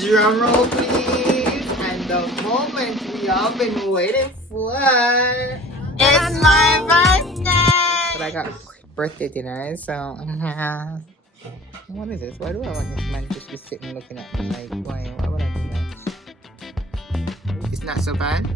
Drum roll, please. And the moment we all been waiting for. It's my birthday. But I got birthday dinner, so what is this? Why do I want this man just be sitting looking at me like, why would I do that? It's not so bad.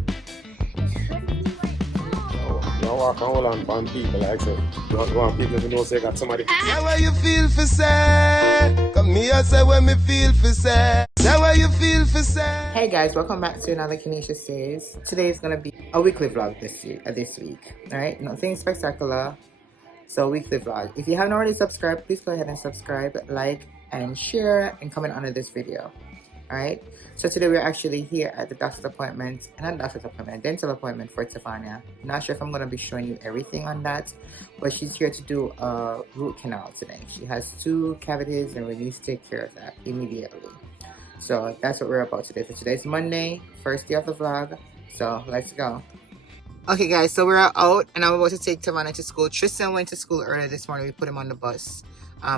You walk and hold on people like so. You want people to know say got somebody. Say what you feel for say. Come here, say what me feel for say. Say what you feel for say. Hey guys, welcome back to another KeneishaSays. Today is gonna be a weekly vlog this week. Alright, nothing spectacular. So weekly vlog. If you haven't already subscribed, please go ahead and subscribe, like, and share, and comment under this video. Alright, so today we're actually here at the doctor's appointment, dental appointment for Stefania. Not sure if I'm going to be showing you everything on that, but she's here to do a root canal today. She has 2 cavities and we need to take care of that immediately. So that's what we're about today. So today's Monday, first day of the vlog, so let's go. Okay guys, so we're out and I'm about to take Stefania to school. Tristan went to school earlier this morning. We put him on the bus.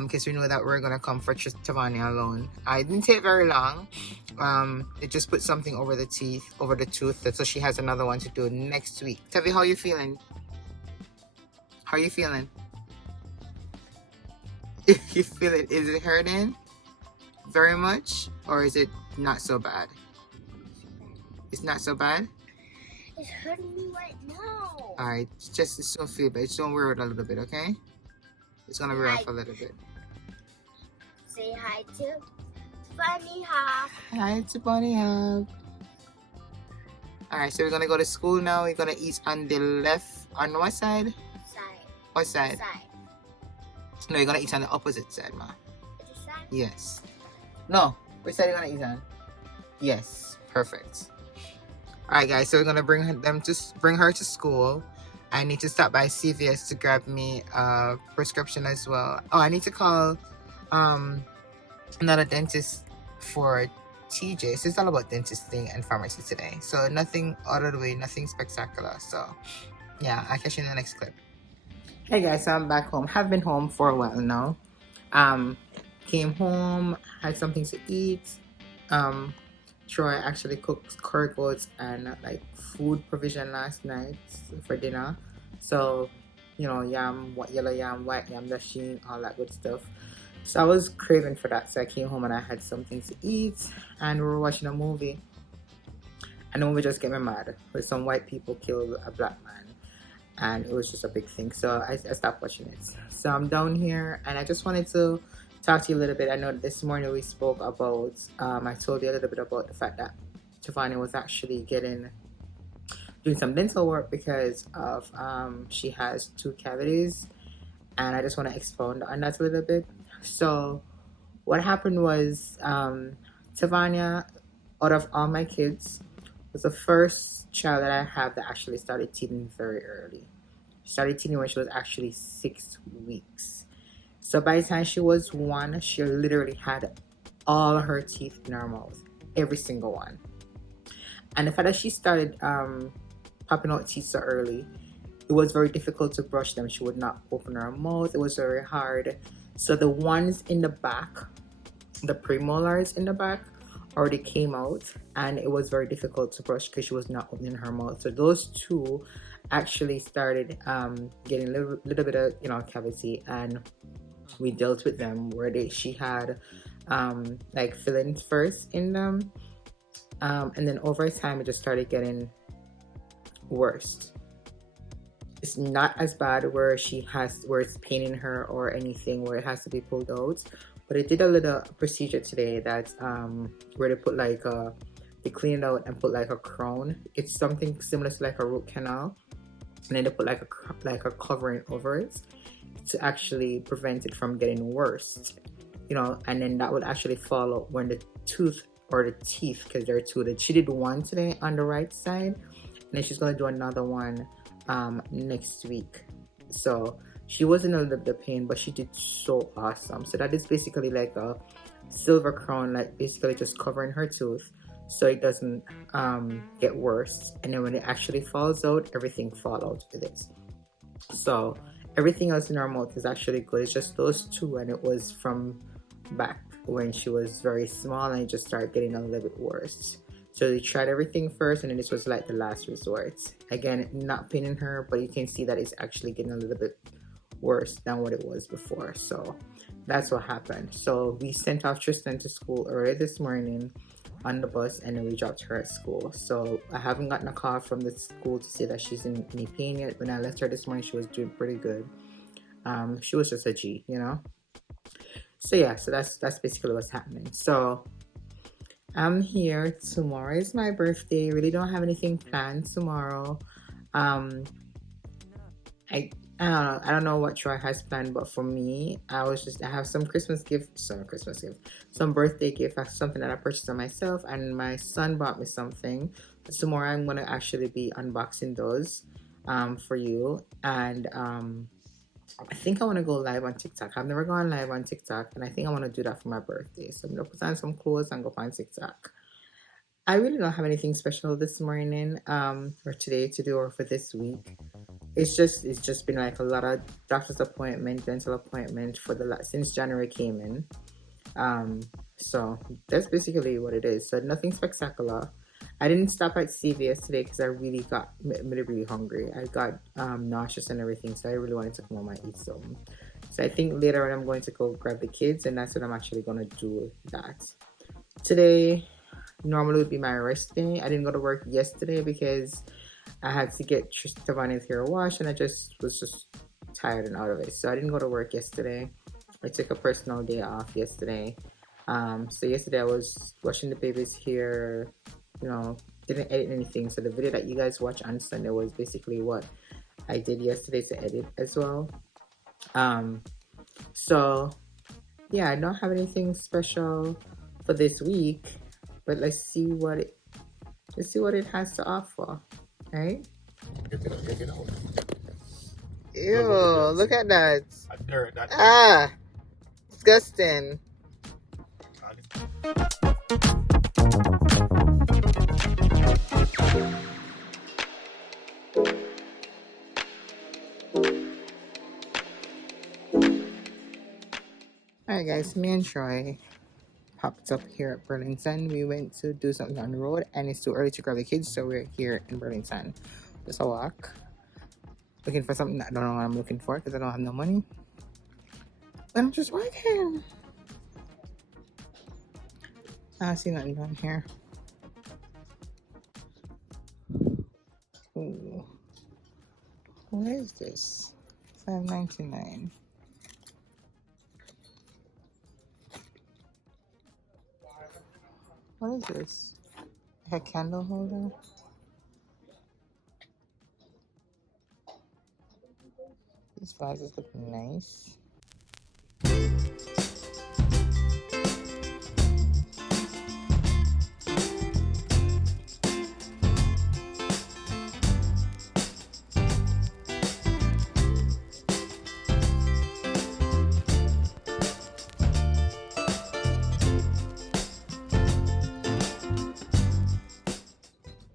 Because we knew that we were gonna come for Stefania alone. I didn't take very long. They just put something over the tooth, so she has another one to do next week. Tavi, how are you feeling? How are you feeling? You feel it? Is it hurting very much, or is it not so bad? It's not so bad. It's hurting me right now. All right, just don't feel bad. Just don't worry it a little bit, okay? It's gonna be rough a little bit. Say hi to Bunny Hop. Hi to Bunny Hop. Alright, so we're gonna go to school now. We're gonna eat on the left. On what side? Side. What side? Side. No, you're gonna eat on the opposite side, ma. This side? Yes. No. Which side are you gonna eat on? Yes. Perfect. Alright, guys. So we're gonna bring her to school. I need to stop by CVS to grab me a prescription as well. Oh, I need to call another dentist for TJ. So it's all about dentistry and pharmacy today. So nothing out of the way, nothing spectacular. So yeah, I'll catch you in the next clip. Hey guys, so I'm back home. Have been home for a while now. Came home, had something to eat. Troy actually cooked curry goats and like food provision last night for dinner. So, you know, yam, yellow yam, white yam, dasheen, all that good stuff. So I was craving for that. So I came home and I had something to eat and we were watching a movie. And the movie just get me mad. Where some white people killed a black man. And it was just a big thing. So I stopped watching it. So I'm down here and I just wanted to talk to you a little bit. I know this morning we spoke about, I told you a little bit about the fact that Stefania was actually doing some dental work because of, she has 2 cavities. And I just want to expound on that a little bit. So what happened was, Stefania, out of all my kids, was the first child that I have that actually started teething very early. She started teething when she was actually 6 weeks. So by the time she was 1, she literally had all her teeth in her mouth, every single one. And the fact that she started popping out teeth so early, it was very difficult to brush them. She would not open her mouth. It was very hard. So the ones in the back, the premolars in the back, already came out, and it was very difficult to brush because she was not opening her mouth. So those 2 actually started getting a little bit of, you know, cavity, and we dealt with them where she had like fillings first in them, and then over time it just started getting worse. It's not as bad where it's paining her or anything where it has to be pulled out, but it did a little procedure today that where they put like they clean it out and put like a crown. It's something similar to like a root canal, and then they put like a covering over it to actually prevent it from getting worse, you know. And then that would actually follow when the tooth or the teeth, because there are 2 that she did one today on the right side, and then she's gonna do another one next week. So she was in a little bit of pain, but she did so awesome. So that is basically like a silver crown, like basically just covering her tooth so it doesn't get worse. And then when it actually falls out, everything falls out with it. So everything else in her mouth is actually good. It's just those 2, and it was from back. when she was very small, and it just started getting a little bit worse. So they tried everything first, and then this was like the last resort. Again, not pinning her, but you can see that it's actually getting a little bit worse than what it was before. So that's what happened. So we sent off Tristan to school early this morning on the bus, and then we dropped her at school. So I haven't gotten a call from the school to say that she's in any pain yet. When I left her this morning, she was doing pretty good. She was just a G, you know. So yeah, so that's basically what's happening. So I'm here. Tomorrow is my birthday. Really don't have anything planned tomorrow. I don't know what Troy has planned, but for me, I have some some birthday gift, something that I purchased on myself, and my son bought me something. Tomorrow I'm gonna actually be unboxing those for you, and I think I want to go live on TikTok. I've never gone live on TikTok, and I think I want to do that for my birthday. So I'm gonna put on some clothes and go on TikTok. I really don't have anything special this morning or today to do, or for this week. It's just been like a lot of doctor's appointment, dental appointment since January came in. So that's basically what it is. So nothing spectacular. I didn't stop at CVS today because I really got really hungry. I got nauseous and everything, so I really wanted to come home and eat something. So I think later on I'm going to go grab the kids, and that's what I'm actually going to do that. Today normally would be my rest day. I didn't go to work yesterday because I had to get Tavani's hair washed, and I was just tired and out of it. So I didn't go to work yesterday. I took a personal day off yesterday. So yesterday I was washing the baby's hair, you know, didn't edit anything. So the video that you guys watch on Sunday was basically what I did yesterday to edit as well. So yeah, I don't have anything special for this week, but let's see what it has to offer. Right? Ew, look at that. Disgusting. Alright guys, me and Troy popped up here at Burlington. We went to do something on the road, and it's too early to grab the kids, so we're here in Burlington. Just a walk. Looking for something that I don't know what I'm looking for because I don't have no money. But I'm just walking. I see nothing down here. Ooh. What is this? $5.99. What is this? A candle holder? These vases look nice.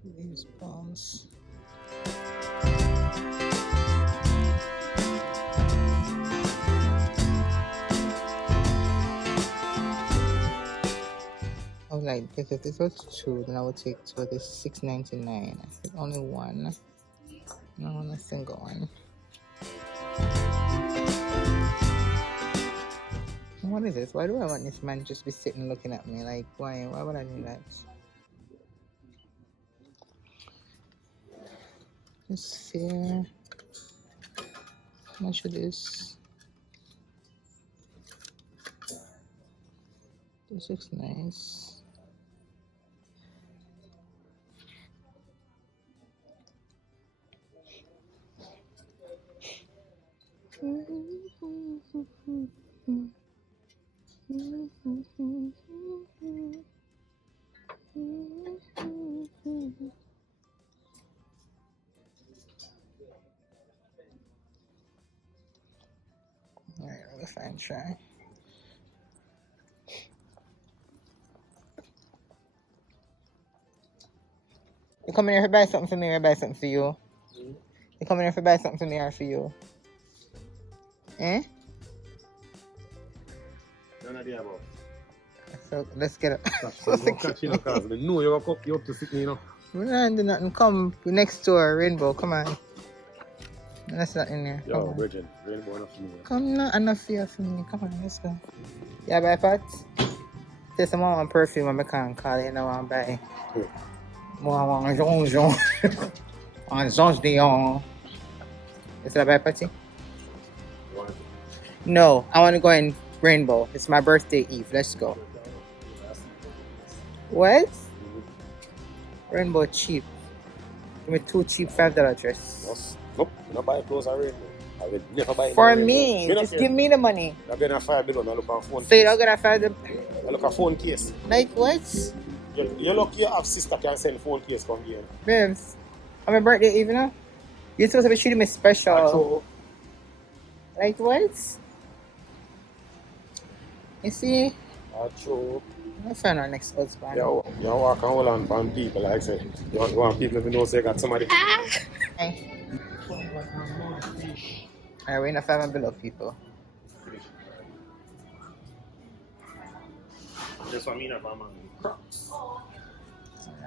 These balls. I was like, if this was 2, then I would take 2. This is $6.99. I think only 1. No, a single one. What is this? Why do I want this man just be sitting looking at me? Like, why? Why would I do that? It's fair. How much of this? This looks nice. Alright, let's find try. You come in here to buy something for me or buy something for you? You come in here to buy something for me or for you? Eh? None of the above. So let's get it. Don't catch you, cause they know you up to sit me, you know. We're not doing nothing. Come next door, Rainbow. Come on. That's not in there. Yo, Virgin, Rainbow enough for me. Come not enough here for me. Come on, let's go. Yeah, buy pot. There's some more perfume I can't call it. I want to buy. More Jean. On Jean Dion. Is that a buy party? No, I want to go in Rainbow. It's my birthday eve. Let's go. What? Rainbow cheap. Give me 2 cheap $5 dress. Nope, I'm not buying clothes at Rainbow. I would never buy For me, just give me the money. I'm getting a $5 bill. I look on phone. So you're not gonna find the I look at phone case. like what? You're lucky you have sister can send phone case from here. Babes, on my birthday eve, you know? You're supposed to be treating me special. Like what? You see? I'll find our next husband. You walk and hold on people, like I say. You want people to know say you got somebody. Hey. Alright, we're in a 5 and below people. Just for me, not for man.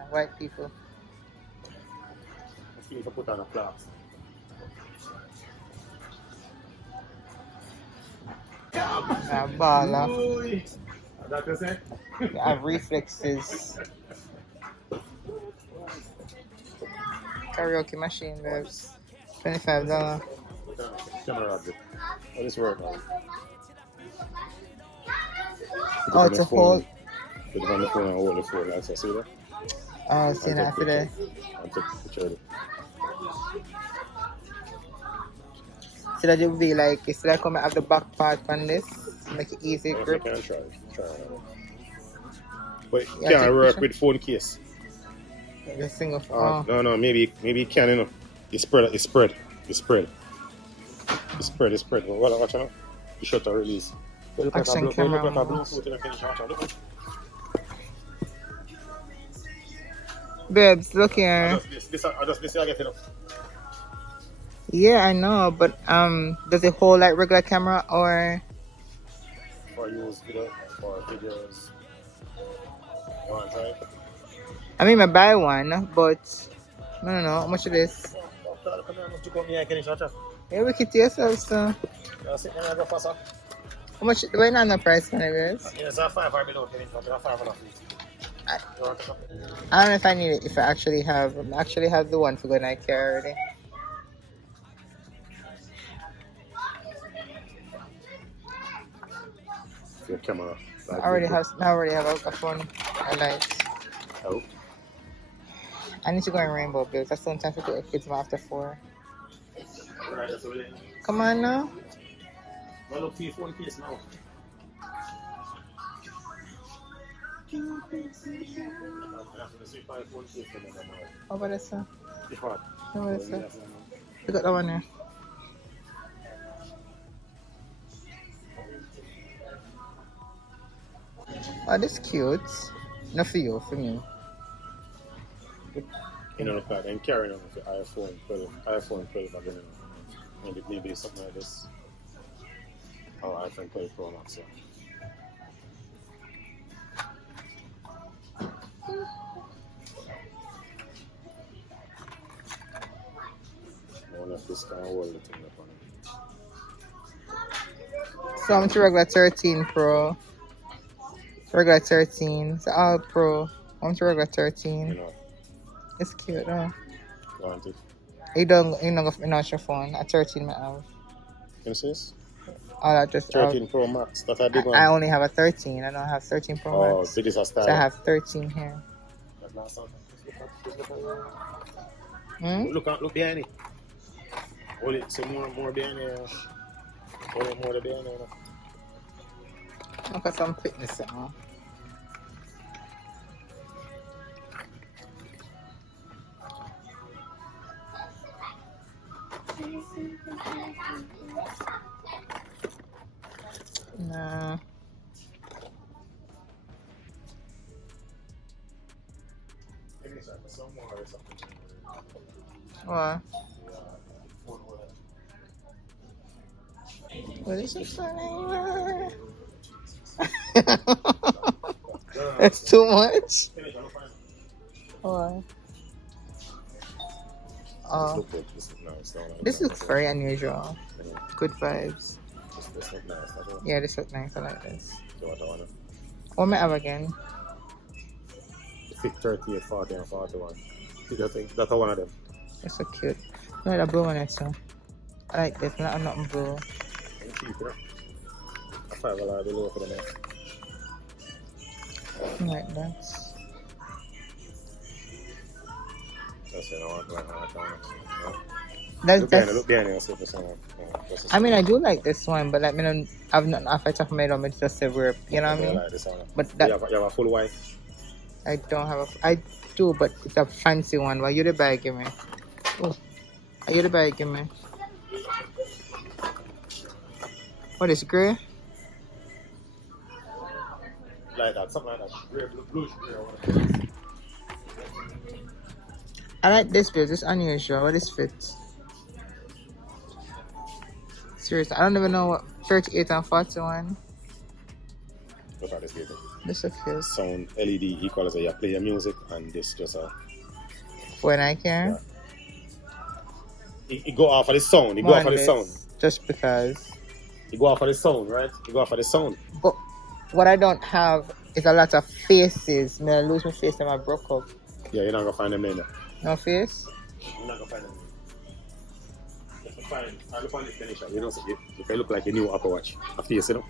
White people. I feel to put on a class. Baller. That you say? You have reflexes. Karaoke machine, babes. $25. Camera object. How this work now? Oh, to hold. Put it on the phone and hold the phone, like so. See that? Oh, see that after that. I'll take a picture of it. So that it would be like, it's like come have the back part on this. Make it easy If grip. you can try. But Yeah, can I take work picture? with phone case? The single phone. No, maybe it can, you know. It's spread. Well, watch out. You shut or release. Action camera. Look like a Bluetooth in a Keneisha. Look. Babes, look here. I just this I get enough. Yeah, I know, but does it hold like regular camera or? For use video, for videos. You want to try it? I mean, I buy one, but no. How much it is? Yeah, we keep to yourself, so. How much? Why not no price on it, guys? It's a 5 or below. I don't know if I need it. If I actually have the one for good night care already. Your camera. I already have a phone. I like. Oh. I need to go in Rainbow Bills. That's the only time for the kids after 4. Come on now. Well, look for your phone case now. How about this one? What? How about this one? You got that one there. Oh, this cute. Not for you, for me. You know, like I'm carrying on with the iPhone 12 again. Maybe something like this. Oh, iPhone 12 Pro Max. Yeah. I wonder if this can hold the thing up on it. So I'm to regular 13 Pro. Regular 13. So all Pro. I'm to regular 13. You know, It's cute though. want it. You don't go your phone. At 13 I have. You see this? All I just 13 Pro Max. That's a big one. I only have a 13. I don't have 13 Pro Oh, Max. this is a style. So I have 13 here. That's not something. Hmm? Look behind it. Hold it some more behind there. Hold it more behind there. Look at some fitness now. Nah. What? What is it funny? It's too much. Oh. This look good. This look nice. This looks very unusual. Good vibes. This look nice. Yeah, this looks nice. I like this. So what I want What may I have again? to fit 38, 40, and 41. I think that's one of them. It's so cute. No, the blue one is so. I like this. Not nothing blue. It's cheap, you know? I find a lot below for the next. I like that. That's it. I want to That's look behind you and see if it's I mean, I do like this one, but like, I have nothing off the top of my head. It's just a weird, you know what I mean? like this one. But that, you have a full white? I don't have I do, but it's a fancy one. Well, you the buy, give me. Oh, are you the buy, give me? What is gray? Like that, something like that. Gray, bluish gray or whatever. I like this build. It's unusual. What is fit? Seriously, I don't even know what 38 and 41. Look at this baby. This is cute. Sound LED equal as you play your music, and this just a. When I can. Yeah. It go off of the sound. It go off of the sound. Just because. You go off of the sound, right? You go off of the sound. But what I don't have is a lot of faces. May I lose my face and I broke up. Yeah, you're not gonna find them in there. No face? You're not gonna find them in there. I look on this Keneisha. You know, if they look like a new Apple Watch, a face, you know.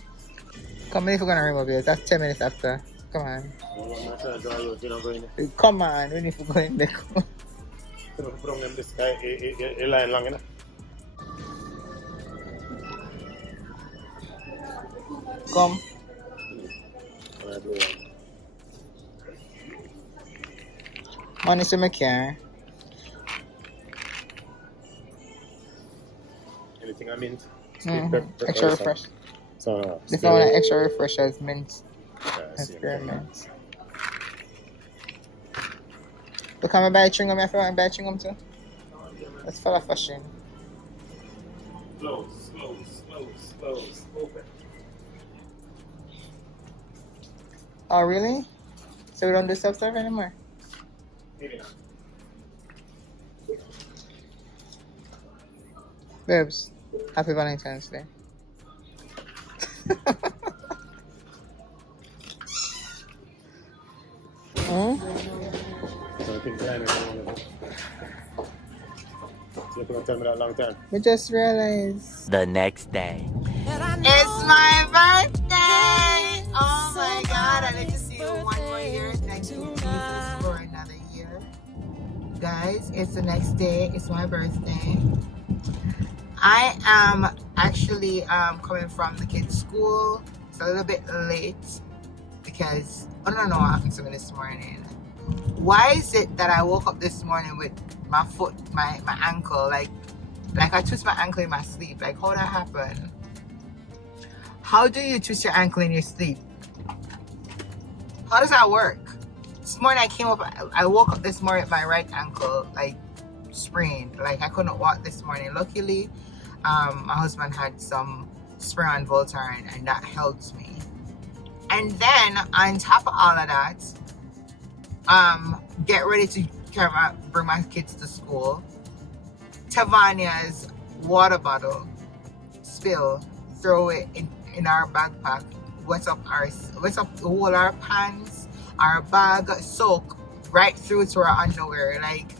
Come on, if we're gonna remove it. That's 10 minutes after. Come on. I'm not trying to draw you if you're not going there. Come on, we need to go in there. Come on. Put on them this guy, a line long enough. Come. Money to my car. Anything I mint? Extra refresh. So, this one extra refresh as mint. Experiments. Look, I'm buy chewing gum. I feel like I'm buy chewing gum too. That's full of fashion. Close. Open. Oh, really? So we don't do self-serve anymore? Maybe not. Babes, happy Valentine's Day. So I think Brian is you're going to tell me that long time. We just realized. The next day. It's my birthday! Oh my god, I need to see you one more year. Thank you, Jesus, for another year. Guys, it's the next day. It's my birthday. I am actually coming from the kids' school. It's a little bit late because I don't know what happened to me this morning. Why is it that I woke up this morning with my foot, my ankle, like I twist my ankle in my sleep? Like, how that happen? How do you twist your ankle in your sleep? How does that work? This morning I woke up this morning with my right ankle like sprained. Like I couldn't walk this morning. Luckily, my husband had some spray on Voltaren and that helped me. And then on top of all of that, get ready to bring my kids to school. Tavania's water bottle spill, throw it in our backpack, wet up all our pants, our bag, soak right through to our underwear. Like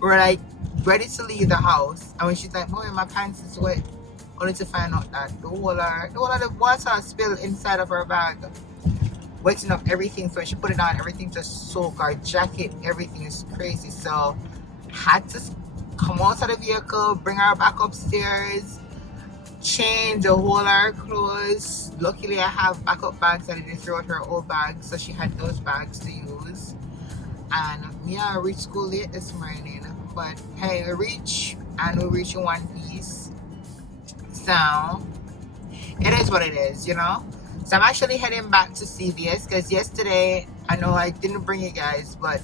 we're like ready to leave the house, and when she's like, "Mommy, my pants is wet," only to find out that the whole of the water spilled inside of her bag, wetting up everything. So when she put it on, everything just soaked. Our jacket, everything is crazy. So had to come out of the vehicle, bring her back upstairs, change the whole of her clothes. Luckily, I have backup bags. I didn't throw out her old bags, so she had those bags to use. And yeah, I reached school late this morning. But hey, we reach in one piece. So it is what it is, you know. So I'm actually heading back to CVS because yesterday, I know I didn't bring you guys, but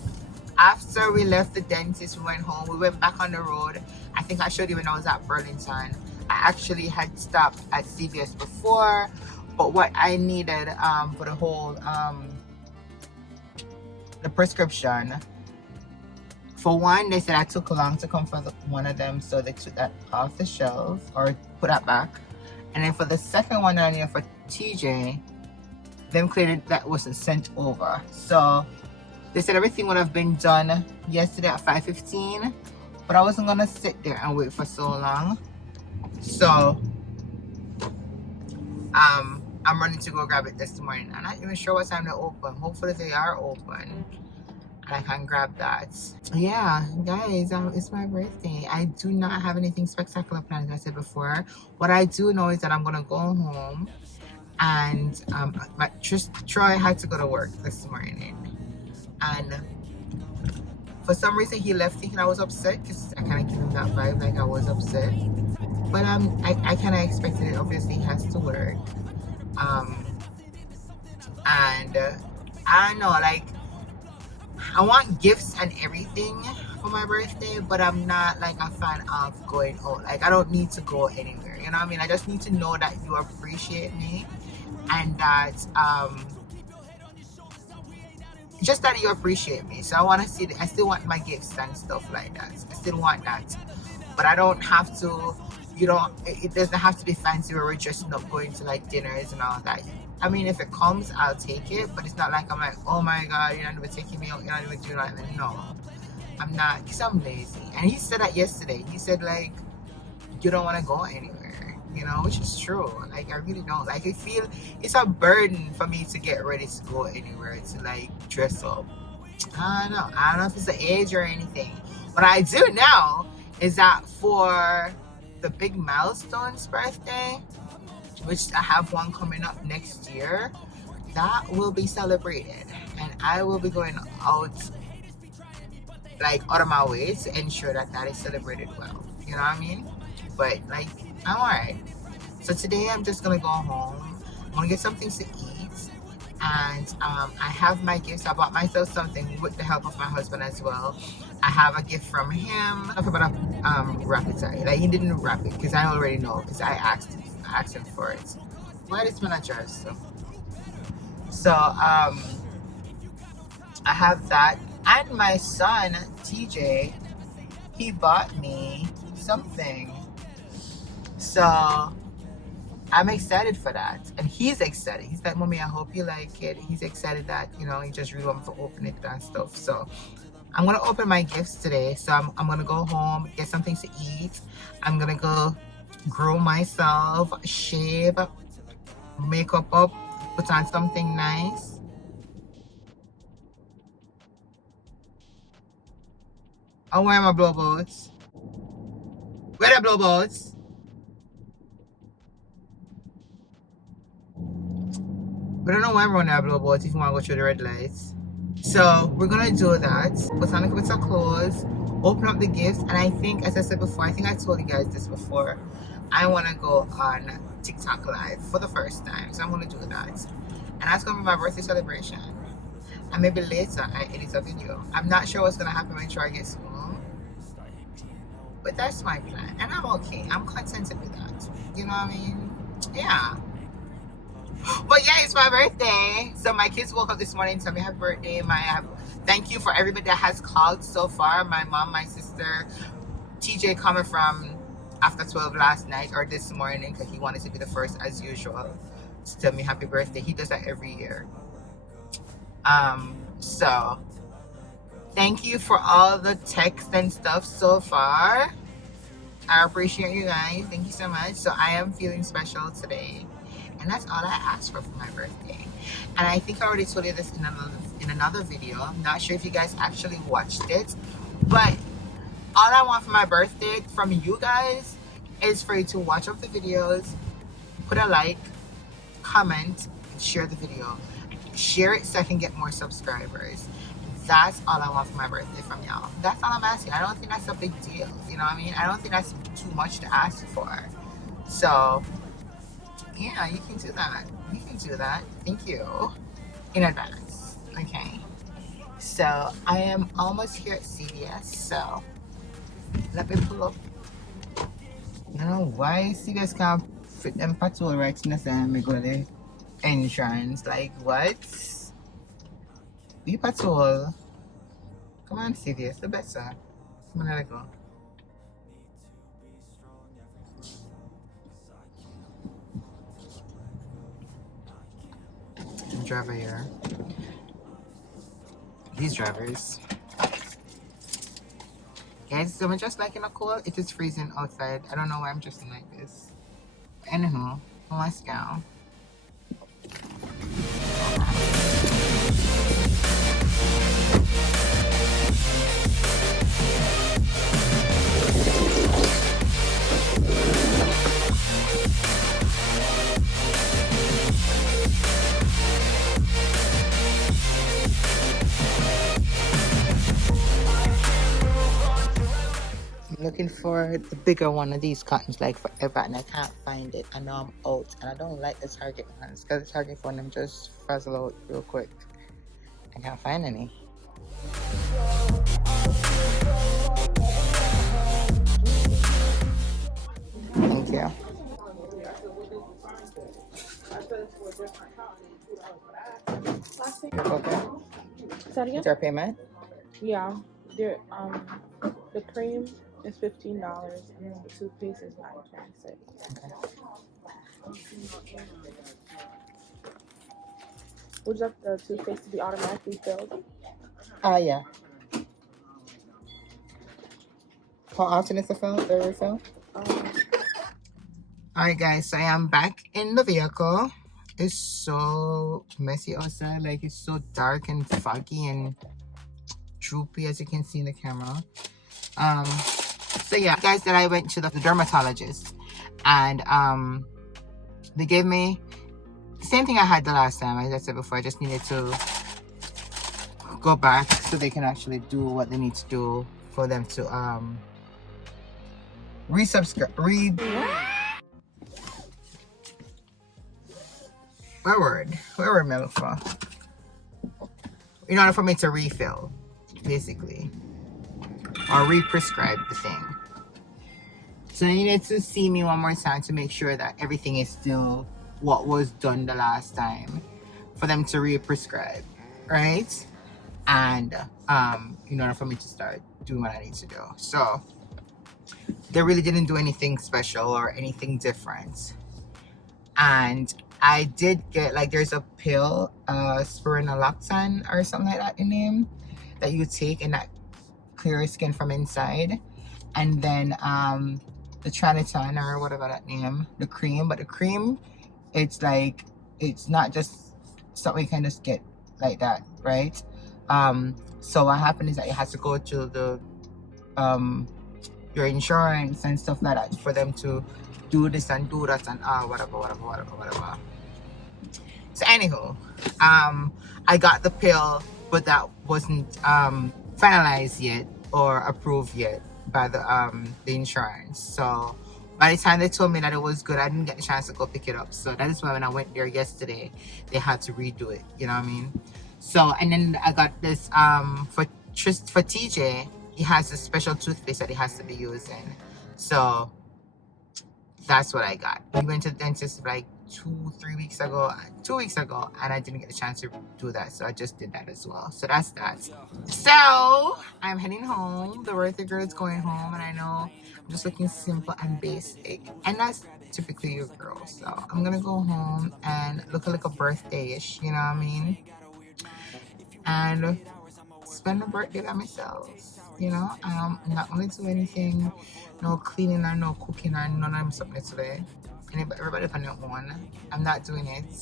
after we left the dentist, we went home. We went back on the road. I think I showed you when I was at Burlington. I actually had stopped at CVS before, but what I needed for the whole the prescription. For one, they said I took long to come for one of them, so they took that off the shelf or put that back. And then for the second one that I needed for TJ, them clearly that wasn't sent over. So they said everything would have been done yesterday at 5:15, but I wasn't gonna sit there and wait for so long. So I'm running to go grab it this morning. I'm not even sure what time they're open. Hopefully they are open. I can grab that. Yeah, guys, it's my birthday. I do not have anything spectacular planned, as I said before. What I do know is that I'm gonna go home, and Troy had to go to work this morning, and for some reason he left thinking I was upset, because I kind of gave him that vibe like I was upset. But I kind of expected it. Obviously he has to work, and I don't know, like, I want gifts and everything for my birthday, but I'm not like a fan of going out. Like, I don't need to go anywhere, you know what I mean? I just need to know that you appreciate me, and that just that you appreciate me. So I want to see I still want my gifts and stuff like that. I still want that, but I don't have to, it doesn't have to be fancy where we're just not going to like dinners and all that. I mean, if it comes, I'll take it, but it's not like I'm like, oh my god, you're not even taking me out, you're not even doing that. No, I'm not, because I'm lazy. And he said that yesterday. He said, like, you don't want to go anywhere, you know, which is true. Like, I really don't. Like, I feel it's a burden for me to get ready to go anywhere, to like dress up. I don't know if it's the age or anything. What I do know is that for the big milestones birthday, which I have one coming up next year, that will be celebrated, and I will be going out of my way to ensure that that is celebrated well, you know what I mean? But like, I'm alright. So today I'm just gonna go home, I'm gonna get something to eat, and I have my gifts. I bought myself something with the help of my husband as well. I have a gift from him. I'm about to wrap it. Sorry, like, he didn't wrap it because I already know, because I asked him for it. Why did my dress? So I have that, and my son TJ, he bought me something, so I'm excited for that, and he's excited. He's like, mommy, I hope you like it. He's excited that, you know, he just really wants to open it and stuff. So I'm gonna open my gifts today. So I'm gonna go home, get something to eat. I'm gonna go groom myself, shave, makeup up, put on something nice. I'm wearing my blowboats. Where the blowboats? We don't know why everyone have blowboats if you want to go through the red lights. So we're gonna do that. Put on a bit of clothes, open up the gifts, and I think, as I said before, I think I told you guys this before, I want to go on TikTok live for the first time, so I'm going to do that, and that's going to be my birthday celebration, and maybe later I edit a video. I'm not sure what's going to happen when Troy gets home, but that's my plan, and I'm okay. I'm contented with that, you know what I mean? Yeah. But yeah, it's my birthday, so my kids woke up this morning to tell me happy birthday. Thank you for everybody that has called so far. My mom, my sister, TJ coming from after 12 last night or this morning, because he wanted to be the first as usual to tell me happy birthday. He does that every year. So thank you for all the texts and stuff so far. I appreciate you guys. Thank you so much. So I am feeling special today, and that's all I asked for my birthday. And I think I already told you this in another video. I'm not sure if you guys actually watched it, but all I want for my birthday from you guys is for you to watch up the videos, put a like, comment, and share the video. Share it so I can get more subscribers. That's all I want for my birthday from y'all. That's all I'm asking. I don't think that's a big deal. You know what I mean? I don't think that's too much to ask for. So yeah, you can do that. You can do that. Thank you in advance. Okay. So I am almost here at CVS. So let me pull up. I don't know why CVS can't fit them patrol right in the same. Me go to the entrance. Like, what? We patrol. Come on, serious, the better. Come on, let go. Driver here. These drivers. Guys, so I'm just like in a cold. It is freezing outside. I don't know why I'm dressing like this. Anyhow, let's go. Looking for the bigger one of these cottons like forever, and I can't find it. I know I'm out, and I don't like the Target ones because the Target one them just frazzle out real quick. I can't find any. Thank you. Okay. Is there a payment? Yeah, the cream is $15 and then the toothpaste is $9.26. Okay. Would you like the toothpaste to be automatically filled? Yeah. How often is the refill? Alright guys, so I am back in the vehicle. It's so messy outside, like it's so dark and foggy and droopy as you can see in the camera. So yeah, guys, that I went to the dermatologist, and they gave me the same thing I had the last time. As I said before, I just needed to go back so they can actually do what they need to do for them to where we for, in order for me to refill, basically, or re-prescribe the thing. So they needed to see me one more time to make sure that everything is still what was done the last time for them to re-prescribe, right? And in order for me to start doing what I need to do. So they really didn't do anything special or anything different. And I did get, like, there's a pill, spironolactone or something like that in name, that you take and that clear skin from inside. And then the Traniton or whatever that name, the cream. But the cream, it's like, it's not just something you can just get like that, right? So what happened is that you have to go to the your insurance and stuff like that for them to do this and do that and whatever. So anywho, I got the pill, but that wasn't finalized yet or approved yet by the insurance. So by the time they told me that it was good, I didn't get the chance to go pick it up. So that is why when I went there yesterday, they had to redo it. You know what I mean? So, and then I got this for TJ. He has a special toothpaste that he has to be using. So that's what I got. We went to the dentist like 2 weeks ago, and I didn't get the chance to do that, so I just did that as well. So that's that. So I'm heading home. The birthday girl is going home, and I know I'm just looking simple and basic, and that's typically your girl. So I'm gonna go home and look like a birthday-ish, you know what I mean, and spend the birthday by myself. You know, I'm not gonna do anything, no cleaning or no cooking or none of something today. And everybody on their own. I'm not doing it.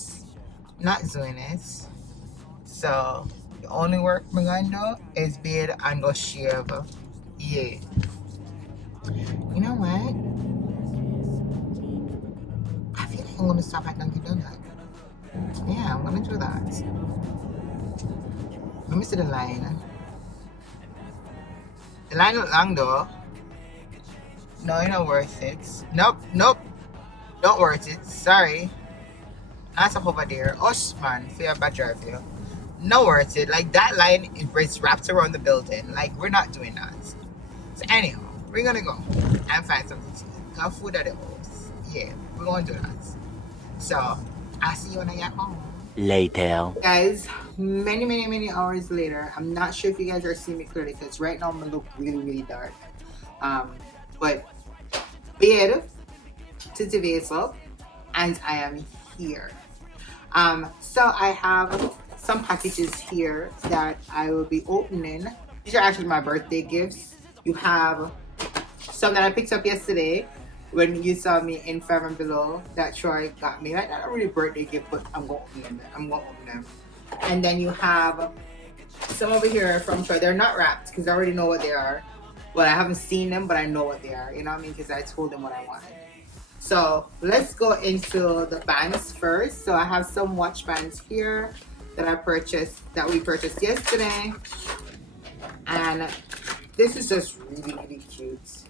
So the only work I'm gonna do is bathe and go shave. Yeah. You know what? I feel like I'm gonna stop at Dunkin' Donut. Yeah, I'm gonna do that. Let me see the line. The line look long though. No, you're not worth it. Nope. Don't worth it. Sorry. That's up over there. Hush, man. For your bad drive here. No worth it. Like, that line is wrapped around the building. Like, we're not doing that. So, anyhow, we're gonna go and find something to eat. Got food at the house. Yeah, we're gonna do that. So, I'll see you when I get home. Later. Guys, many hours later. I'm not sure if you guys are seeing me clearly because right now I'm gonna look really dark. But bed to the vase up, and I am here. So I have some packages here that I will be opening. These are actually my birthday gifts. You have some that I picked up yesterday when you saw me in Fab and Below that Troy got me. Like, not a really birthday gift, but I'm gonna open them. And then you have some over here from Troy. They're not wrapped because I already know what they are. Well, I haven't seen them, but I know what they are. You know what I mean? Because I told them what I wanted. So let's go into the bands first. So I have some watch bands here that we purchased yesterday. And this is just really cute.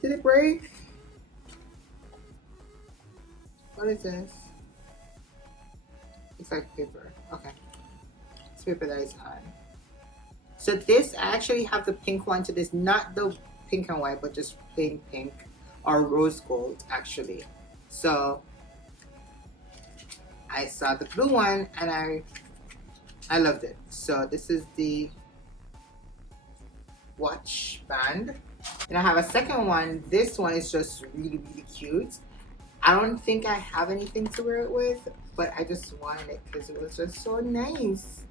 Did it break? What is this? It's like paper. Okay. It's paper that is on. So this, I actually have the pink one to this, not the pink and white, but just plain pink or rose gold actually. So I saw the blue one and I loved it. So this is the watch band. And I have a second one. This one is just really cute. I don't think I have anything to wear it with, but I just wanted it because it was just so nice.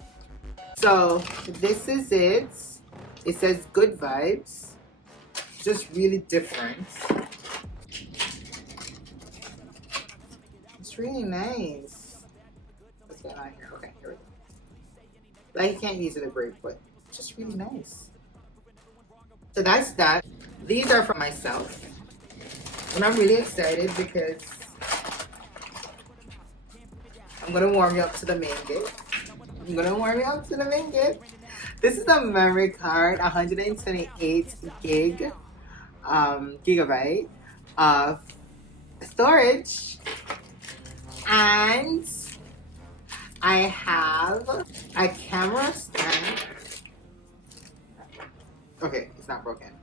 So this is it. It says good vibes. Just really different. It's really nice. What's going on here? Okay, here we go. Like, you can't use it to break, but it's just really nice. So that's that. These are for myself. And I'm really excited because I'm gonna warm you up to the main gift. This is a memory card, 128 gigabyte of storage. And I have a camera stand. Okay, it's not broken.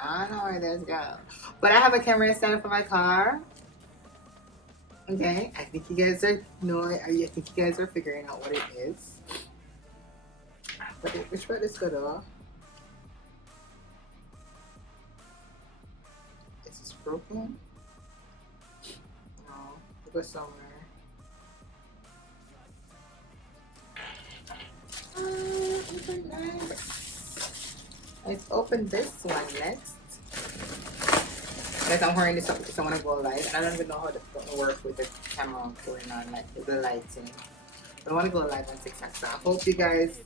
I don't know where this goes. But I have a camera stand for my car. Okay, I think you guys are figuring out what it is. But which way this go though? Is this broken? No, it goes somewhere. Nice. Let's open this one next. Guys, I'm wearing this up because I want to go live, and I don't even know how to work with the camera going on, like with the lighting. But I want to go live on TikTok, so I hope you guys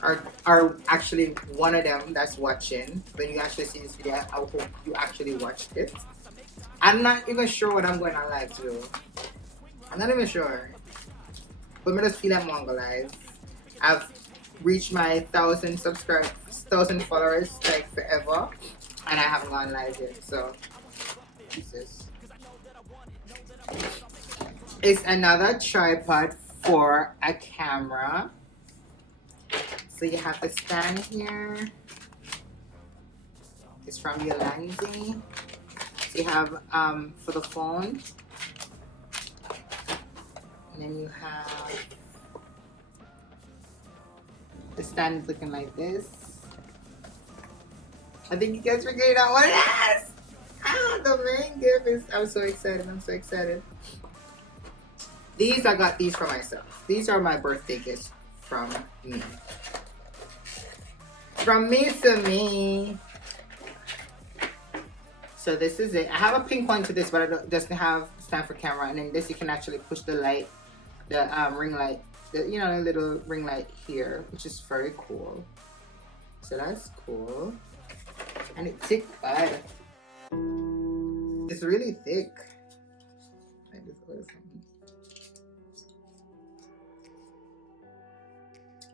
are actually one of them that's watching. When you actually see this video, I hope you actually watched it. I'm not even sure what I'm going on live to do. I'm not even sure. But I just feel like I'm going to go live. I've reached my 1,000 followers like forever, and I haven't gone live yet. So, Jesus. It's another tripod for a camera. So you have the stand here. It's from Yolandi. So you have for the phone. And then you have the stand is looking like this. I think you guys figured out what it is. The main gift is, I'm so excited. I got these for myself. These are my birthday gifts from me. From me to me. So this is it. I have a pink one to this, but it doesn't have stand for camera. And then this, you can actually push the light, the ring light, the little ring light here, which is very cool. So that's cool. And it's thick bud. It's really thick. Like this.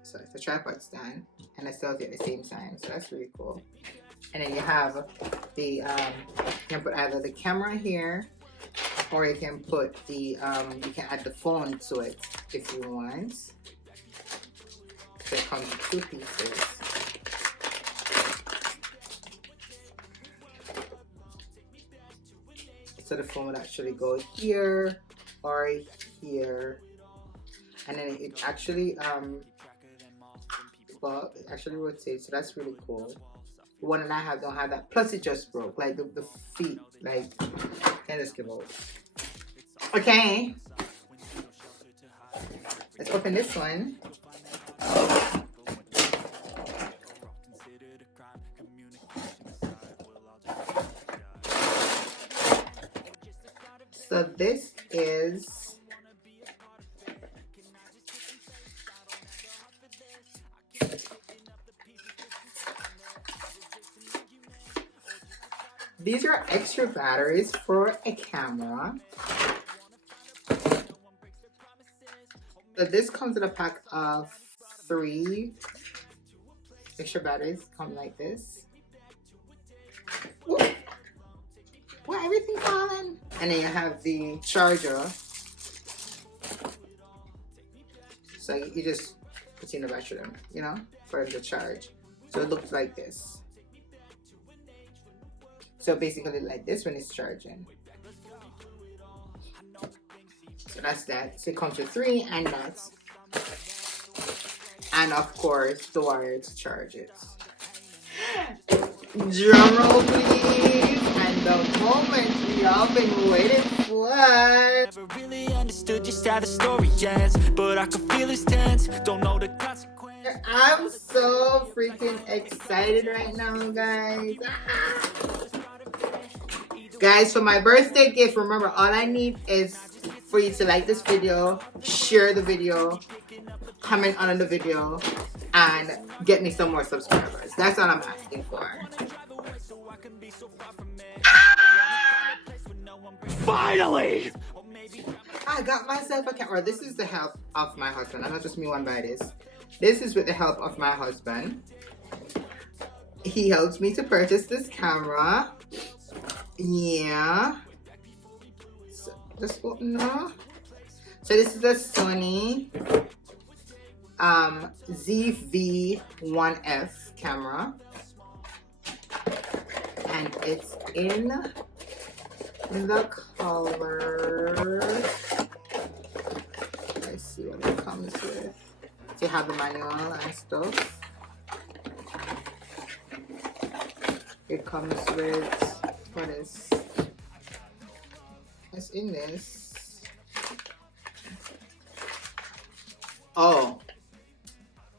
So it's a tripod stand, and I still get the same size. So that's really cool. And then you have the you can put either the camera here, or you can put the you can add the phone to it if you want. So it comes with 2 pieces. So the phone would actually go here or here, and then it actually well, it actually rotates, so that's really cool. The one that I have don't have that. Plus, it just broke. Like the feet, like, can't just give out. Okay, let's open this one. So this is these are extra batteries for a camera. So this comes in a pack of 3 extra batteries. Come like this. Ooh. Why everything falling? And then you have the charger. So you just put in the battery, you know, for the charge. So it looks like this. So basically like this when it's charging. So that's that. So it comes with 3 and nuts. And of course the wire to charge it. Drum roll please. And the moment we all been waiting for. Never really understood just how the story ends, but I can feel his tense. Don't know the consequence. I'm so freaking excited right now, guys. Guys, for my birthday gift, remember, all I need is for you to like this video, share the video, comment on the video, and get me some more subscribers. That's all I'm asking for. Finally! I got myself a camera. This is the help of my husband. I'm not just me one by this. This is with the help of my husband. He helped me to purchase this camera. Yeah. So, just no. So this is a Sony ZV-1F camera. And it's in the color. Let's see what it comes with. So you have the manual and stuff. It comes with, what is, what's in this? Oh,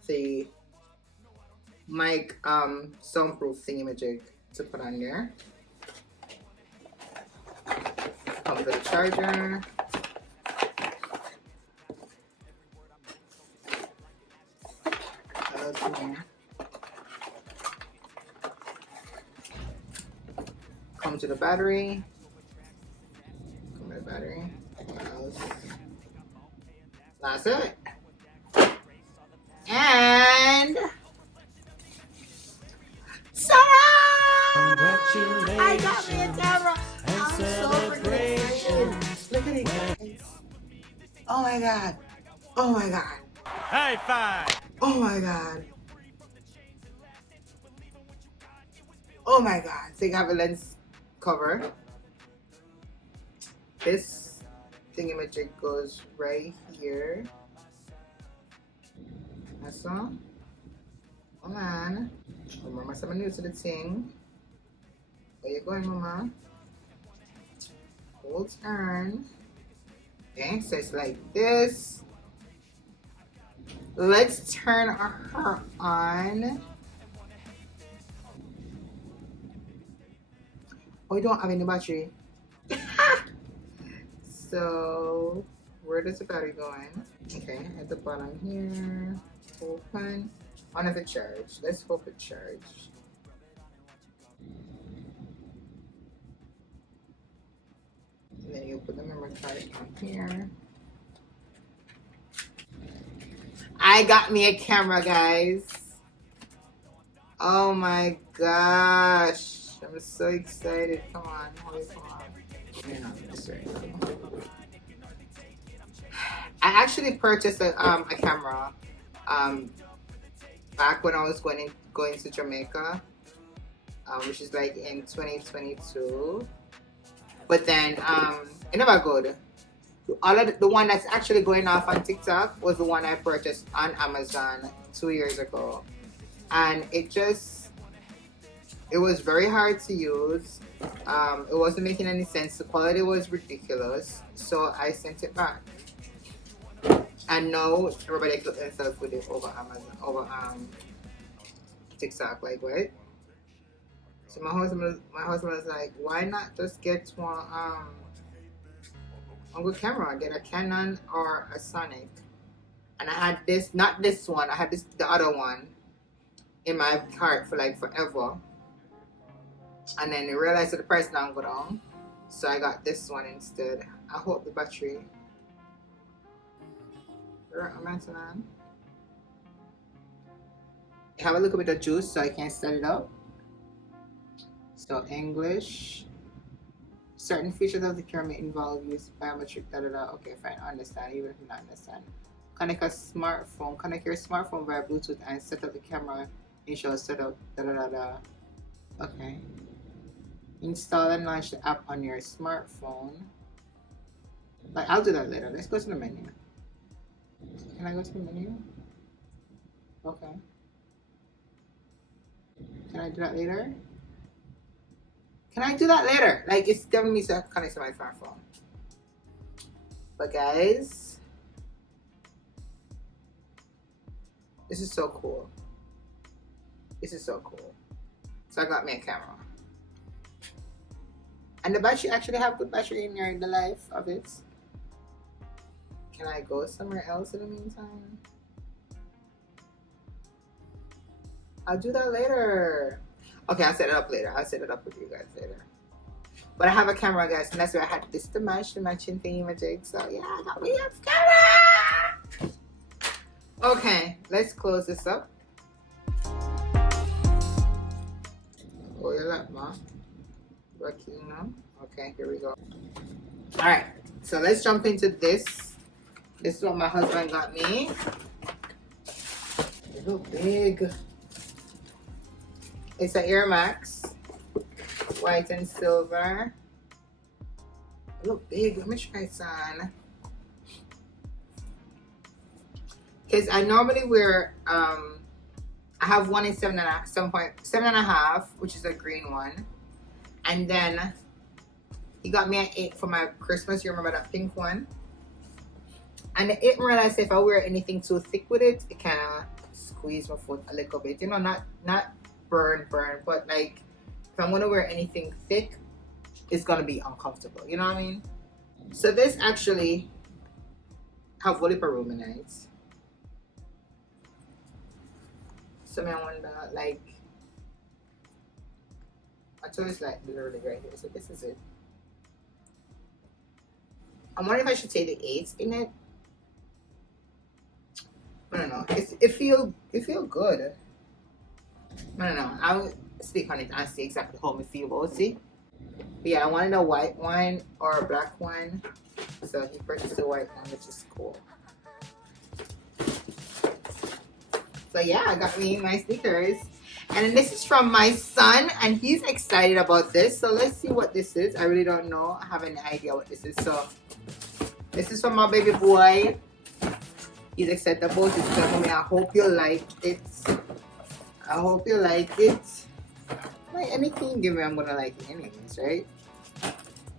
the mic soundproof thingamajig to put on there. Comes with a charger. Okay. Comes with a battery. Come with a battery. What else? That's it. And ta-da! I got me a camera. I'm so freaking excited. Look at it, guys. Oh my god. Oh my god. High five! Oh my god. Oh my god. So you have a lens cover. This thingamajig goes right here. That's all. Oh man. Oh, mama, someone new to the thing. Where you going, mama? Hold turn. Okay, so it's like this. Let's turn her on. Oh, we don't have any battery. So, where does the battery go in? Okay, at the bottom here. Open. On if it charged. Let's hope it charged. And then you put the memory card on here. I got me a camera, guys. Oh my gosh. I'm so excited. Come on. Hold it, come on. I actually purchased a camera back when I was going to Jamaica, which is like in 2022. But then it never good. all of the one that's actually going off on TikTok was the one I purchased on Amazon 2 years ago, and it was very hard to use. It wasn't making any sense. The quality was ridiculous, so I sent it back. And now everybody clip themselves with it over Amazon, over TikTok. Like what? So my husband was like, why not just get one a good camera? Get a Canon or a Sonic. And I had this, not this one. I had the other one in my cart for like forever. And then I realized that the price now go down, so I got this one instead. I hope the battery. Have a little bit of juice so I can set it up. So English. Certain features of the camera involve use biometric Okay, fine, I understand, even if you don't understand. Connect your smartphone via Bluetooth and set up the camera initial setup. Okay. Install and launch the app on your smartphone. But I'll do that later. Let's go to the menu. Can I go to the menu? Okay. Can I do that later? Can I do that later? Like, it's giving me to connect to my smartphone. But guys, this is so cool. This is so cool. So I got me a camera. And the battery actually have good battery in the life of it. Can I go somewhere else in the meantime? I'll do that later. Okay, I'll set it up later. I'll set it up with you guys later. But I have a camera, guys, and that's why I had this to match the matching thingy magic. So yeah, I got me a camera. Okay, let's close this up. Oh, you like ma? Working now. Okay, here we go. All right, so let's jump into this. This is what my husband got me. They look big. It's an Air Max, white and silver. They look big. Let me try it on. Because I normally wear, I have one in 7.5, which is a green one. And then he got me an 8 for my Christmas. You remember that pink one? And the 8 realized if I wear anything too thick with it, it kind of squeeze my foot a little bit. You know, not burn, but like if I'm gonna wear anything thick, it's gonna be uncomfortable. You know what I mean? So this actually have Volipa ruminates. So I wonder, like, I told you it's like literally right here. So this is it. I'm wondering if I should take the 8s in it. I don't know. It feel good. I don't know. I'll speak on it and see exactly how I feel about it. But yeah, I wanted a white one or a black one. So he purchased a white one, which is cool. So yeah, I got me my sneakers. And then this is from my son, and he's excited about this. So let's see what this is. I really don't know. I have any idea what this is. So this is from my baby boy. He's excited about it. So I hope you like it. I hope you like it. Like anything you give me, I'm gonna like it anyways, right?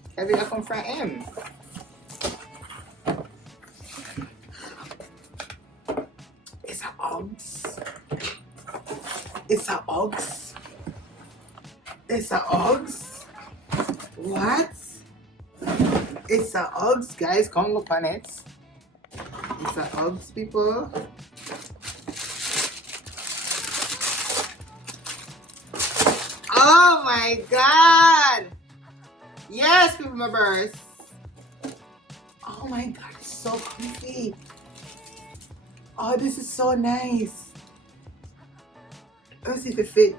Because it come from him. It's a Uggs. It's a Uggs. It's a Uggs. What? It's a Uggs, guys. Come look on it. It's a Uggs, people. Oh my god! Yes, people members. Oh my god, it's so comfy. Oh, this is so nice. Let's see if it fits.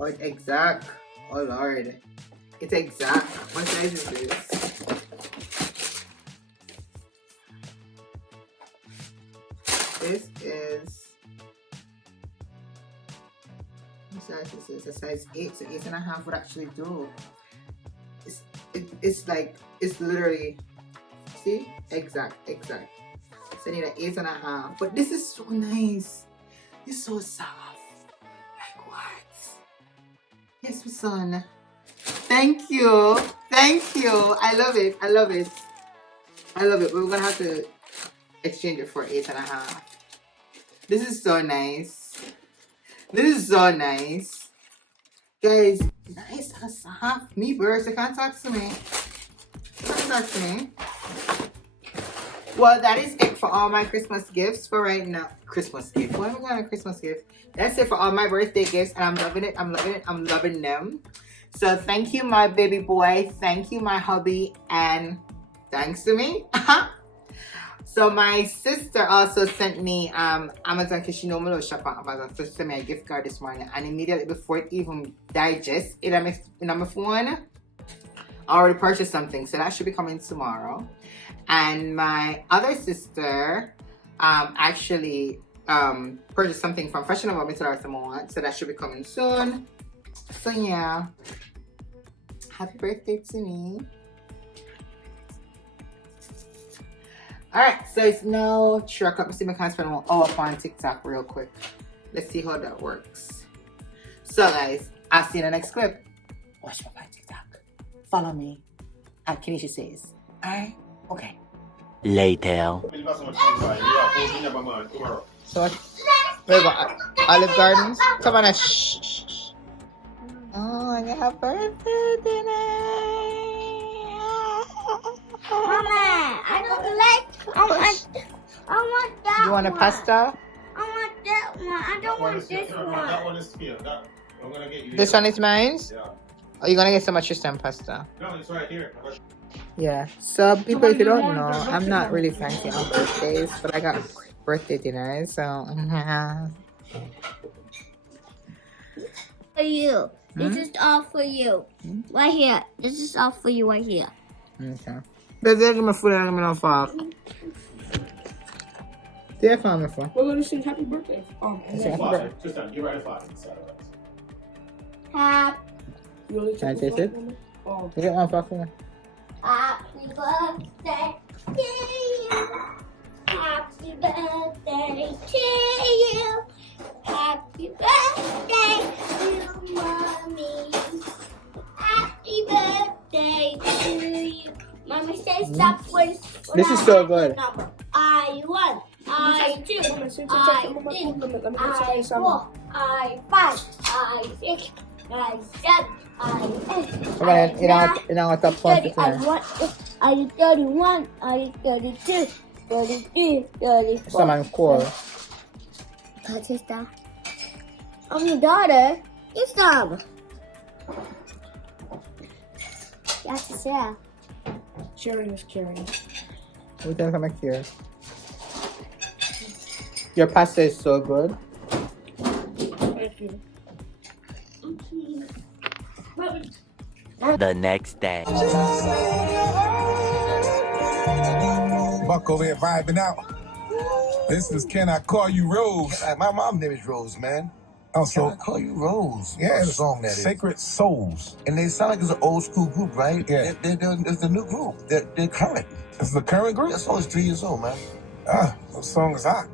Oh, it's exact. Oh lord. It's exact. What size is this? This is, what size this is? A size 8, so 8.5 would actually do. it's like, it's literally, see, exact. So I need an 8.5. But this is so nice. It's so soft. Like what? Yes, my son. Thank you. I love it. But we're gonna have to exchange it for 8.5. This is so nice. Guys, nice and soft. Me birds, they can't talk to me. Well, that is it for all my Christmas gifts for right now. Christmas gift. Why am I going to Christmas gift? That's it for all my birthday gifts, and I'm loving it. I'm loving them. So thank you, my baby boy. Thank you, my hubby, and thanks to me. So my sister also sent me Amazon, because she normally shop on Amazon. So she sent me a gift card this morning, and immediately before it even digests in my phone, I already purchased something. So that should be coming tomorrow. And my other sister actually purchased something from Fashion Nova Samoa, so that should be coming soon. So yeah, happy birthday to me. Alright, so it's now 3 o'clock. See, I can spend 1 hour on TikTok real quick. Let's see how that works. So guys, I'll see you in the next clip. Watch my TikTok. Follow me at KeneishaSays. Alright? Okay. Later. So what? Where go? Olive Gardens? Come on, shh. Oh, I got a birthday dinner. Mama, I want that. You want a pasta? I want that one. I don't want this one. That one is here. I'm gonna get you. This one is mine? Yeah. Are you gonna get some Tristan pasta? No, it's right here. Yeah. So people, if you don't know, I'm not really fancy on birthdays, but I got birthday dinner, so For you. This is all for you. Right here. This is all for you right here. Okay. But there's my food and I'm gonna fuck. They're coming for. We're gonna sing happy birthday. Tristan, give her a 5. Can I taste it? Oh. You get one fuck for me. Happy birthday to you. Happy birthday to you. Happy birthday to mommy. Happy birthday to you. Mama says stop when This is so good. I won. I 2. I 3. I 4. I 5. I 6. I 7. I 8. Come on, you know what's up for I 31. I 32. 33. 34. Someone cool. What is that? I'm your daughter. It's them. That's Sarah. Sharing is caring. We can come back here. Your pasta is so good. Thank you. The next day. Buck over here vibing out. This is Can I Call You Rose? My mom's name is Rose, man. Also, Can I Call You Rose? yeah, What a song that is. Sacred Souls. And they sound like it's an old school group, right? Yeah. It's the new group. They're current. This is the current group? That song is 3 years old, man. The song is hot.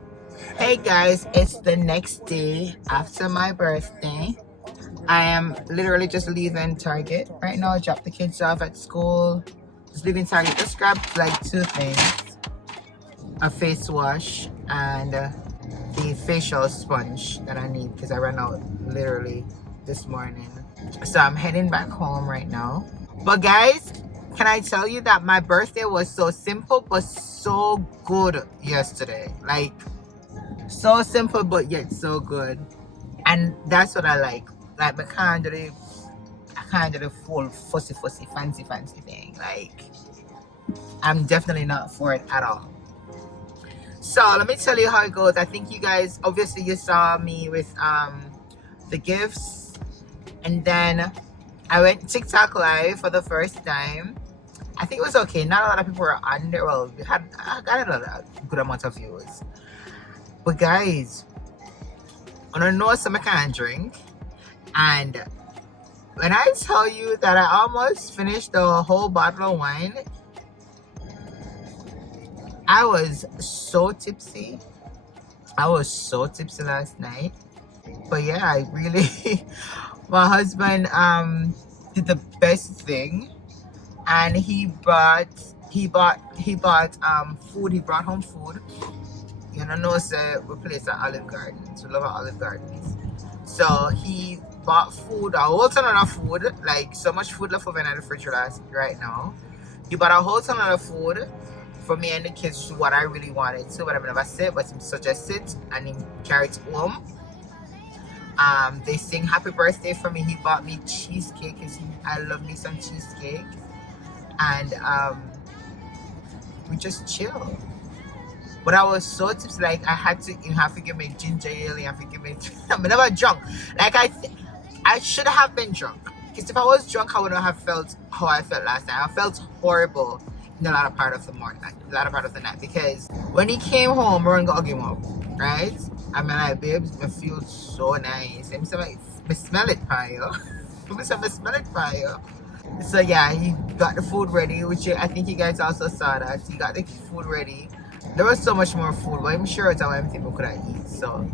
Hey guys, it's the next day after my birthday. I am literally just leaving Target right now. I dropped the kids off at school. Just leaving Target. Just grabbed like 2 things. A face wash and the facial sponge that I need because I ran out literally this morning. So I'm heading back home right now. But guys, can I tell you that my birthday was so simple but so good yesterday. Like, so simple but yet so good. And that's what I like. Like, I can't do the full fussy fancy thing. Like, I'm definitely not for it at all. So let me tell you how it goes. I think you guys, obviously you saw me with the gifts, and then I went TikTok live for the first time. I think it was okay. Not a lot of people were on there. Well, I got a good amount of views. But guys, I don't know some I can't drink, and When I tell you that I almost finished the whole bottle of wine, I was so tipsy. I was so tipsy last night. But yeah, I really my husband did the best thing, and he bought food. He brought home food. You know, so we place at Olive Gardens. We love our Olive Gardens. So he bought food, a whole ton of food, like so much food left over in the fridge right now. He bought a whole ton of food for me and the kids, which is what I really wanted to, but I've never said, but he suggested it, and he carried it home. They sing happy birthday for me. He bought me cheesecake because I love me some cheesecake, and we just chill. But I was so tipsy, like I had to, you have to give me ginger ale, you have to give me, I'm never drunk. Like I should have been drunk, because if I was drunk I wouldn't have felt how I felt last night. I felt horrible in the latter part of the morning, like the latter part of the night, because when he came home, we're gonna give him up, right? I mean, like, babes, it feels so nice. And I smell it, Pio. I smell it, Pio. So yeah, he got the food ready, which I think you guys also saw that. He got the food ready. There was so much more food, but I'm sure it's all everything we could have eaten. So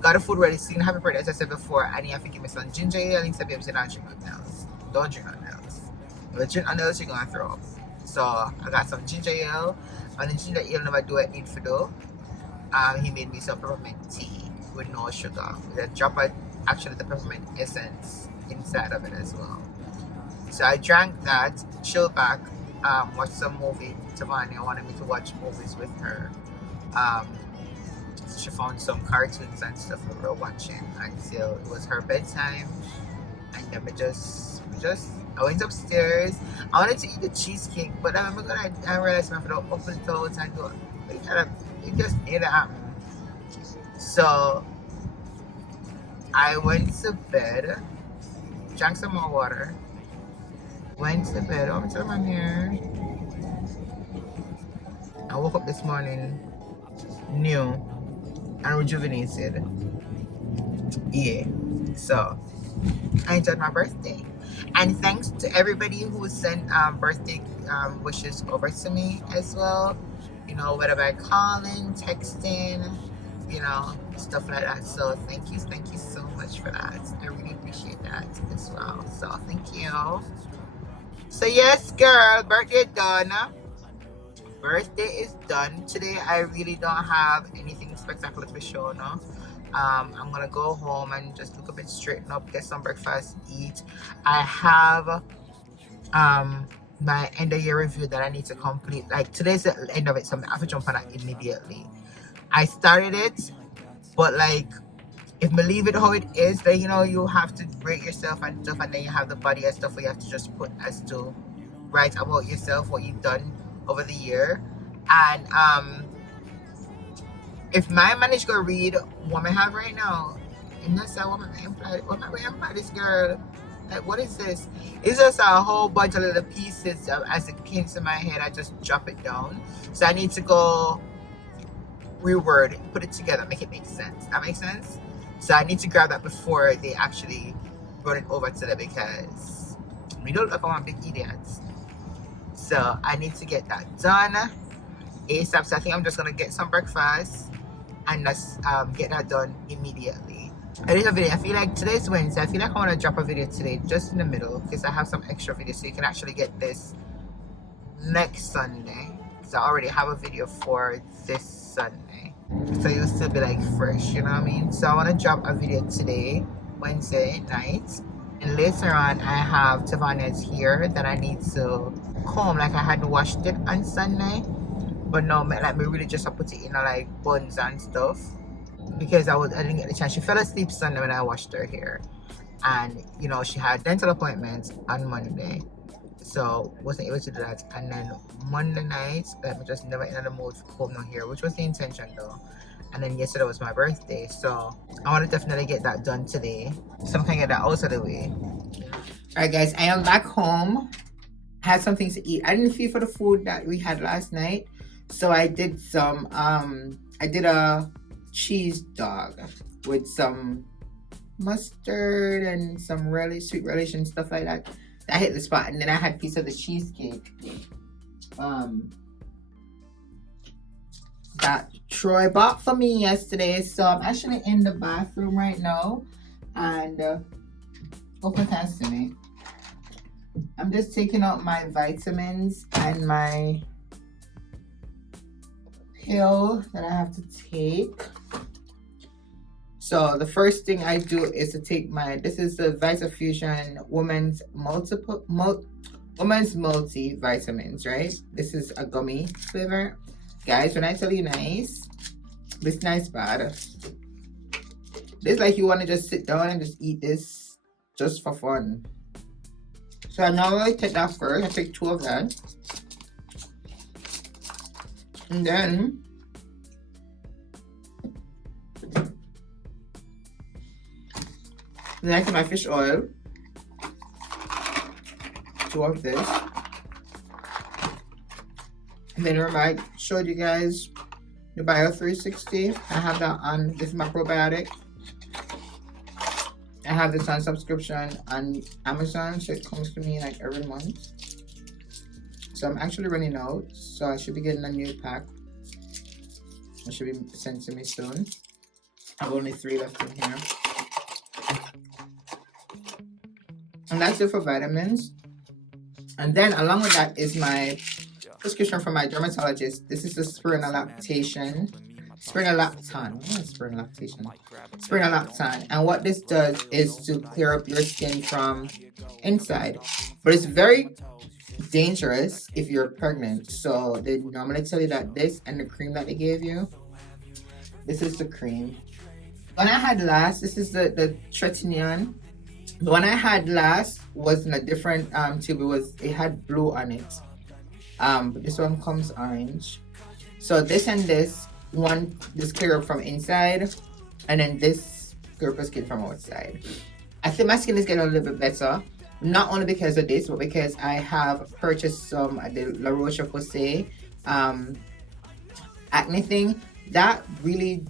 got the food ready, singing happy birthday, as I said before, and he have to give me some ginger ale, and he said, babe, don't drink nothing else. Don't drink nothing else. If you drink nothing else, you're gonna throw up. So I got some ginger ale, and the ginger ale never do what it need for do. He made me some peppermint tea with no sugar, with a drop of actually the peppermint essence inside of it as well. So I drank that, chilled back, watched some movie. Tavania wanted me to watch movies with her. She found some cartoons and stuff we were watching until it was her bedtime, and then I went upstairs. I wanted to eat the cheesecake, but I realized I have to open it out and go. It just needed to happen. So I went to bed, drank some more water, went to bed. Oh, I'm here. I woke up this morning new and rejuvenated. Yeah. So I enjoyed my birthday. And thanks to everybody who sent birthday wishes over to me as well. You know, whether by calling, texting, you know, stuff like that. So thank you so much for that. I really appreciate that as well. So thank you. So yes, girl, birthday done. Birthday is done. Today I really don't have anything spectacular to show now. I'm gonna go home and just look a bit, straighten up, get some breakfast, eat. I have my end of year review that I need to complete. Like today's the end of it, so I have to jump on that immediately. I started it, but like if I leave it how it is, then you know you have to rate yourself and stuff, and then you have the body and stuff where you have to just put as to write about yourself, what you've done over the year. And if my manage to read what I have right now, and that's what I imply this girl. Like, what is this? It's just a whole bunch of little pieces as it came to my head. I just drop it down. So I need to go reword it, put it together, make it make sense. That makes sense? So I need to grab that before they actually run it over to them, because we don't look like big idiots. So I need to get that done ASAP. So I think I'm just gonna get some breakfast and just get that done immediately. I did a video. I feel like today's Wednesday. I feel like I want to drop a video today just in the middle, because I have some extra videos, so you can actually get this next Sunday. So I already have a video for this Sunday, so you'll still be like fresh, you know what I mean? So I want to drop a video today, Wednesday night, and later on I have Tavania's hair that I need to comb. Like I hadn't washed it on Sunday, but no, like me really just put it in like buns and stuff, because I didn't get the chance. She fell asleep Sunday when I washed her hair, and you know she had dental appointments on Monday, so wasn't able to do that. And then Monday night, like, I just never in the mood for comb no hair, which was the intention though. And then yesterday was my birthday, so I want to definitely get that done today, so I can get that out of the way. Alright guys, I am back home. I had something to eat. I didn't feel for the food that we had last night, so I did some I did a cheese dog with some mustard and some relish, sweet relish and stuff like that. I hit the spot. And then I had a piece of the cheesecake that Troy bought for me yesterday. So I'm actually in the bathroom right now, and open hands to me. I'm just taking out my vitamins and my pill that I have to take. So the first thing I do is to take this is the VitaFusion Women's Multi-Vitamins, right? This is a gummy flavor. Guys, when I tell you nice, this nice bad. This like you want to just sit down and just eat this just for fun. So I normally take that first. I take 2 of that. And then I take my fish oil. 2 of this. And then remember I showed you guys the Bio 360. I have that on. This is my probiotic. I have this on subscription on Amazon, so it comes to me like every month. So I'm actually running out, so I should be getting a new pack. It should be sent to me soon. I have only 3 left in here. And that's it for vitamins. And then along with that is my prescription from my dermatologist. This is the spironolactone. And what this does is to clear up your skin from inside. But it's very dangerous if you're pregnant. So they normally tell you that this and the cream that they gave you. This is the cream. The one I had last, this is the tretinoin. The one I had last was in a different tube. It had blue on it. But this one comes orange. So this and this clear up from inside, and then this clear up skin from outside. I think my skin is getting a little bit better, not only because of this, but because I have purchased some the La Roche-Posay acne thing. That really,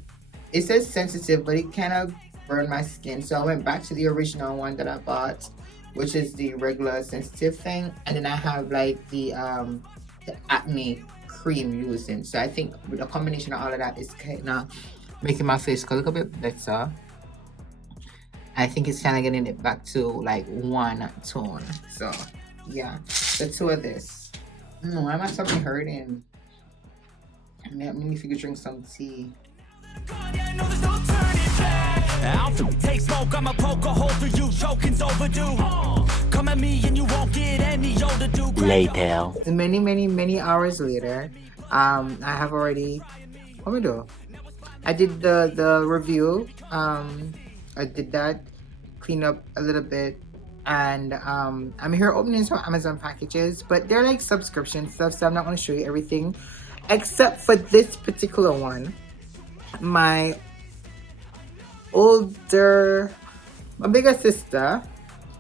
it says sensitive, but it kind of burned my skin. So I went back to the original one that I bought, which is the regular sensitive thing, and then I have like the acne cream using. So I think with a combination of all of that is kind of making my face look a bit better. I think it's kind of getting it back to like one tone. So yeah, the 2 of this. Why am I suddenly hurting? Maybe if you could drink some tea. Take smoke, I'ma poke a hole through you, choking's overdue. Come at me and you won't get any older, dude. Later. Many hours later, I have already, what we do? I did the review. I did that, clean up a little bit, and I'm here opening some Amazon packages, but they're like subscription stuff, so I'm not going to show you everything, except for this particular one. My bigger sister,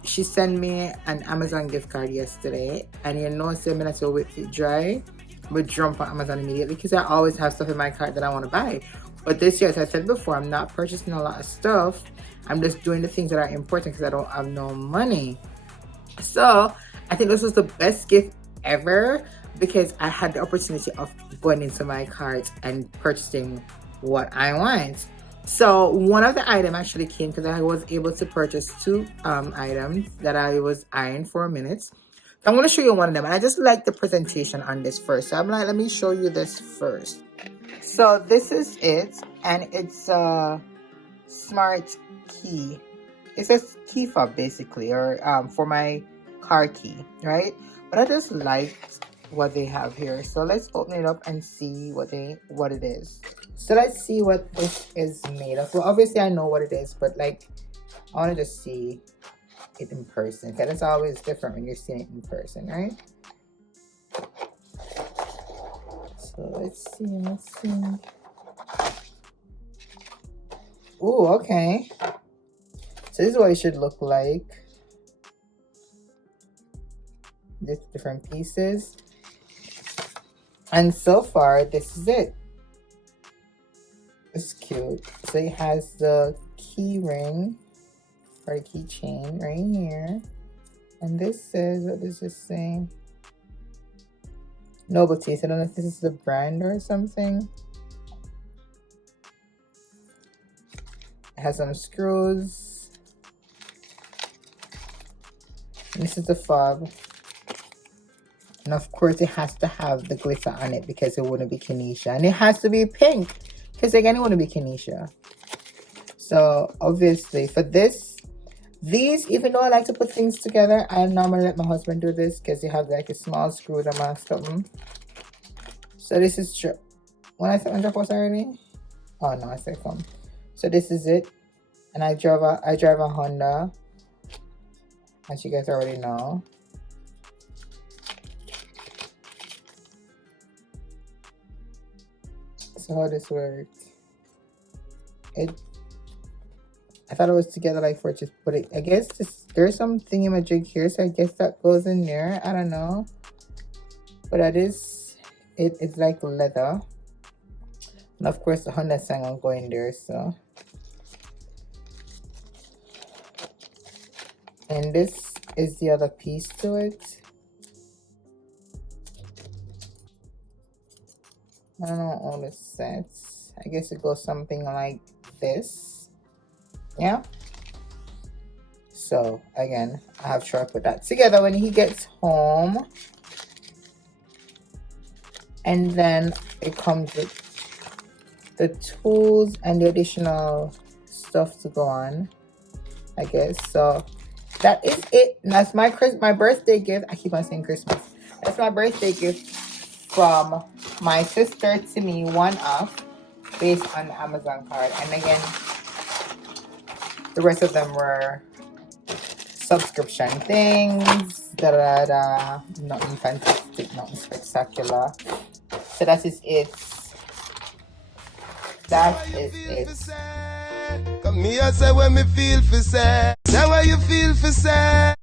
she sent me an Amazon gift card yesterday, and you know, say minutes to wait it dry, but jump on Amazon immediately because I always have stuff in my cart that I want to buy. But this year, as I said before, I'm not purchasing a lot of stuff. I'm just doing the things that are important because I don't have no money. So I think this was the best gift ever because I had the opportunity of going into my cart and purchasing what I want. So one of the items actually came because I was able to purchase 2 items that I was eyeing for a minute. So I'm going to show you one of them. And I just like the presentation on this first. So I'm like, let me show you this first. So this is it. And it's a smart key. It says key fob basically, or for my car key, right? But I just liked what they have here. So let's open it up and see what it is. So let's see what this is made of. Well, obviously I know what it is, but like I want to just see it in person because it's always different when you're seeing it in person, right? So let's see. Oh, okay. So this is what it should look like. Just different pieces. And so far, this is it. It's cute. So it has the key ring for the keychain right here. And this says, what does this say? Noble Taste. I don't know if this is the brand or something. It has some screws. And this is the fob. And of course it has to have the glitter on it because it wouldn't be Keneisha. And it has to be pink because again it wouldn't be Keneisha. So obviously for this, these, even though I like to put things together, I normally let my husband do this because you have like a small screw that I stop them. So this is true. When I said on post already? Oh no, I said come. So this is it. And I drive a Honda, as you guys already know. So how this works? I thought it was together like for just put it. I guess there's some thingamajig here, so I guess that goes in there. I don't know, but that is it's like leather, and of course the Honda sign will go in there. So, and this is the other piece to it. I don't know all the sets. I guess it goes something like this. Yeah. So again, I have to put that together when he gets home. And then it comes with the tools and the additional stuff to go on, I guess. So that is it. And that's my birthday gift. I keep on saying Christmas. That's my birthday gift from my sister to me, one-off, based on the Amazon card. And again, the rest of them were subscription things, nothing fantastic, nothing spectacular. So that is it. That is it. Come here, say when me feel for say. Say what you feel for say.